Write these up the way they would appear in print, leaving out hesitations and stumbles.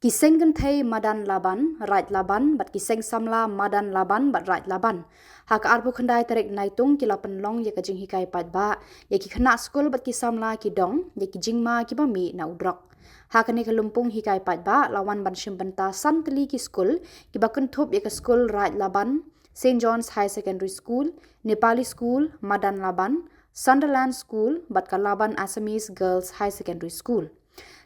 Ki Seng Kynthei madan Laban, right Laban, but ki Seng Samla madan Laban, but right Laban. Hak arbu khandai tarik naitung ki lapan long ya ka jing hikai pat ba, ya ki khana school but ki Samla ki dong, ya ki Jingma ki bami na udrok. Hakani ka lumpung hikai pat ba, lawan ban shimbanta santli ki school, ki bakun thup ya ka school right Laban, St. John's High Secondary School, Nepali School, Madan Laban, Sunderland School, but ka Laban Assamese Girls High Secondary School.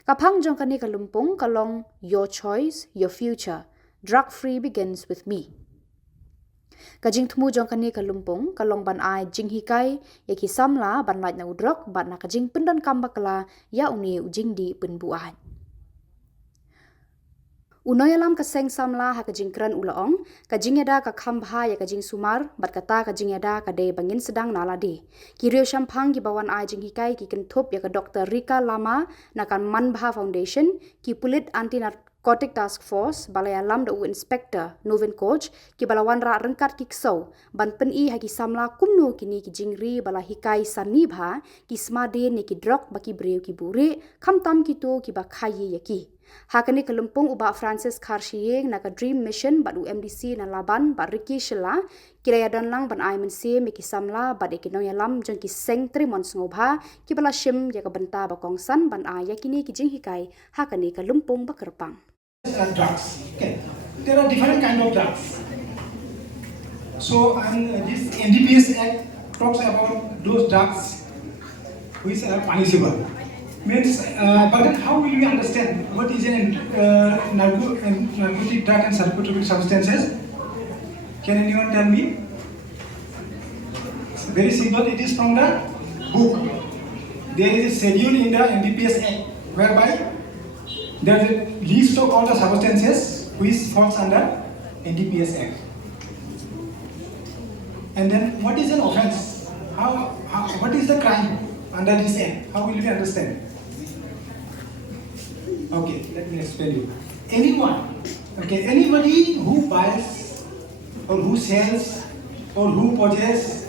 Kapang jong kani kalumpung kalong your choice, your future. Drug free begins with me. Kajing tmu jong kani kalumpung kalong ban ai jing hikai ya ki Samla ban lait na udrok ban na kajing pendan kambakla ya uni ujing di penbuai. Unoyalam ka Seng Samla ha kajing kran ulaong kajing yada ka khambha ya kajing sumar bat kata kajing yada ka de bangin sedang naladi kirio shampang ki bawan ai jing hikai ki kenthop ya ka Dr. Rika Lama na kan Manbha Foundation ki pulit anti narcotic task force balaya lam da u inspector Novin coach ki balawan ra rengkat ki ksau ban pen I ha ki Samla kumno kini ki jingri bala hikai sanibha ki smade ni ki drok baki breu ki bure khamtam ki to ki ba khayi ya ki. Hakani kalumpung uba Francis Karshiyeng na ka Dream Mission badu MDC na Laban ba Ricky Shilla kiraya don lang ban ai mense me ki Samla ba de kinong yalam jong ki Seng Trimon ngobha ki bala shim ya ka benta ba kongsan ban ai yakini ki jing hikai hakani kalumpung ba kerpang. Drugs. Okay. There are different kind of drugs. So this NDPS Act talks about those drugs which are punishable. Means, but then how will we understand what is an narcotic drug and psychoactive substances? Can anyone tell me? It's very simple. It is from the book. There is a schedule in the NDPS Act whereby there is a list of all the substances which falls under NDPS Act. And then what is an offence? What is the crime under this Act? How will we understand? Okay, let me explain you. Anybody who buys or who sells or who possesses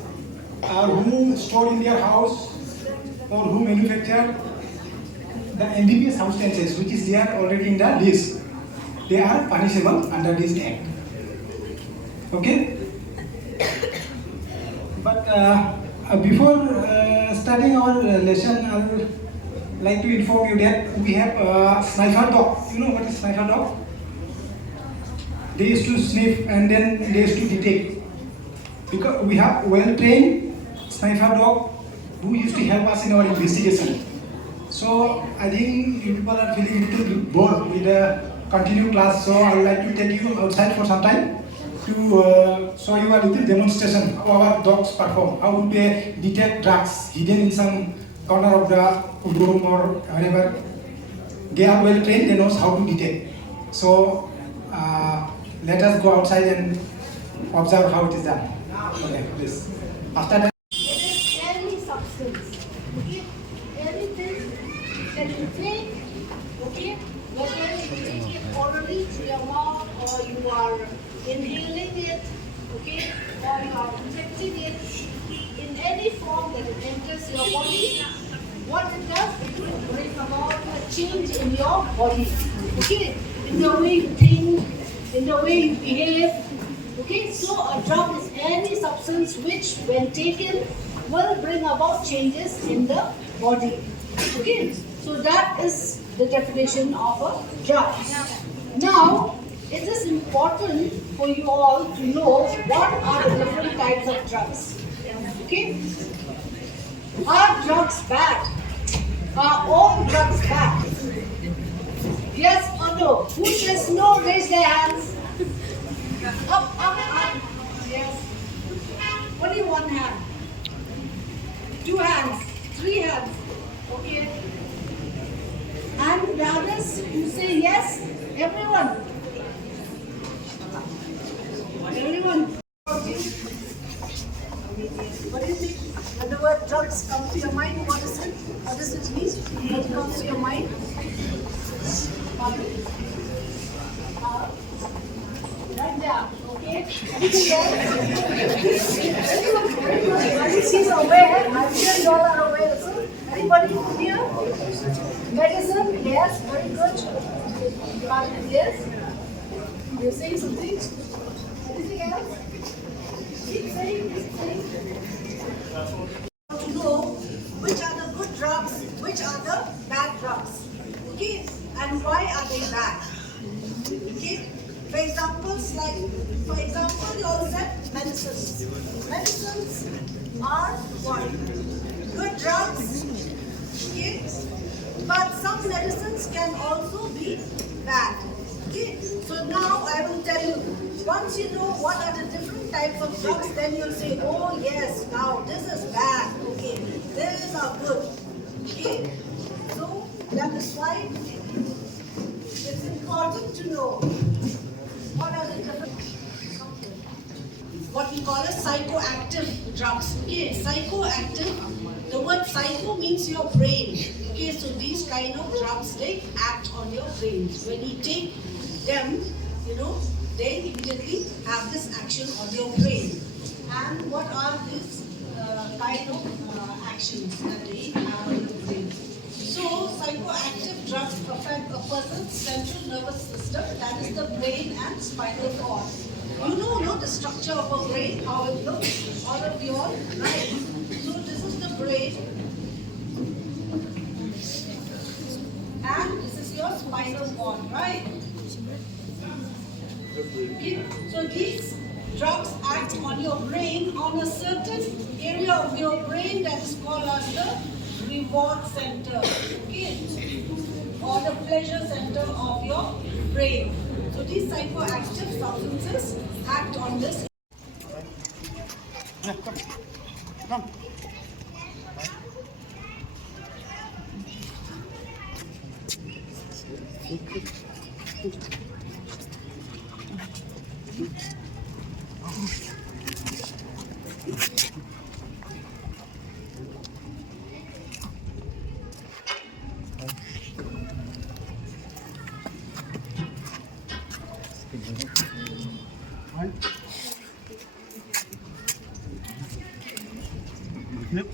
or who store in their house or who manufacture the NDPS substances which is there already in the list, they are punishable under this Act. Okay? But before starting our lesson, I would like to inform you that we have a sniffer dog. You know what is sniffer dog? They used to sniff and then they used to detect. Because we have well-trained sniffer dog who used to help us in our investigation. So I think you people are feeling a little bit bored with the continued class. So I would like to take you outside for some time to show you a little demonstration how our dogs perform. How do they detect drugs hidden in some corner of the room or wherever. They are well trained, they know how to detect. So let us go outside and observe how it is done. Okay, please. After that, any substance, okay, anything that you take, okay, whether you take it orally through your mouth or you are inhaling it, okay, or you are injecting it in any form that it enters your body, what it does, it will bring about a change in your body, okay, in the way you think, in the way you behave, okay. So a drug is any substance which, when taken, will bring about changes in the body, okay. So that is the definition of a drug. Now, it is important for you all to know what are the different types of drugs, okay. Are drugs bad? Are all drugs bad? Yes or no? Who says no, raise their hands. Up, up, up. Yes. Only one hand. 2 hands. 3 hands. Okay. And the others who say yes, everyone. Everyone. What do you think? When the word drugs comes to your mind, what is it? What does it mean? What comes to your mind? Right there, okay? Anything else? Everybody is aware. I'm sure you all are aware also. Anybody here? Medicine? Yes, very good. Yes? You're saying something? Anything else? Keep saying, keep saying. To know which are the good drugs, which are the bad drugs. Okay? And why are they bad? Okay? For example, you all said medicines. Medicines are what? Good drugs. Okay? But some medicines can also be bad. Okay? So now I will tell you, once you know what are the different types of drugs, then you'll say, oh yes, now this is bad. Okay, these are good. Okay? So that is why it's important to know what are the different, what we call as psychoactive drugs. Okay, psychoactive, the word psycho means your brain. Okay, so these kind of drugs, they act on your brain. When you take them, they immediately have this action on your brain. And what are these kind of actions that they have on your brain? So, psychoactive drugs affect a person's central nervous system, that is the brain and spinal cord. You know the structure of a brain, how it looks, all of you all, right? So, this is the brain, and this is your spinal cord, right? Okay. So these drugs act on your brain, on a certain area of your brain that is called as the reward center, okay, or the pleasure center of your brain. So these psychoactive substances act on this. Come. Yep.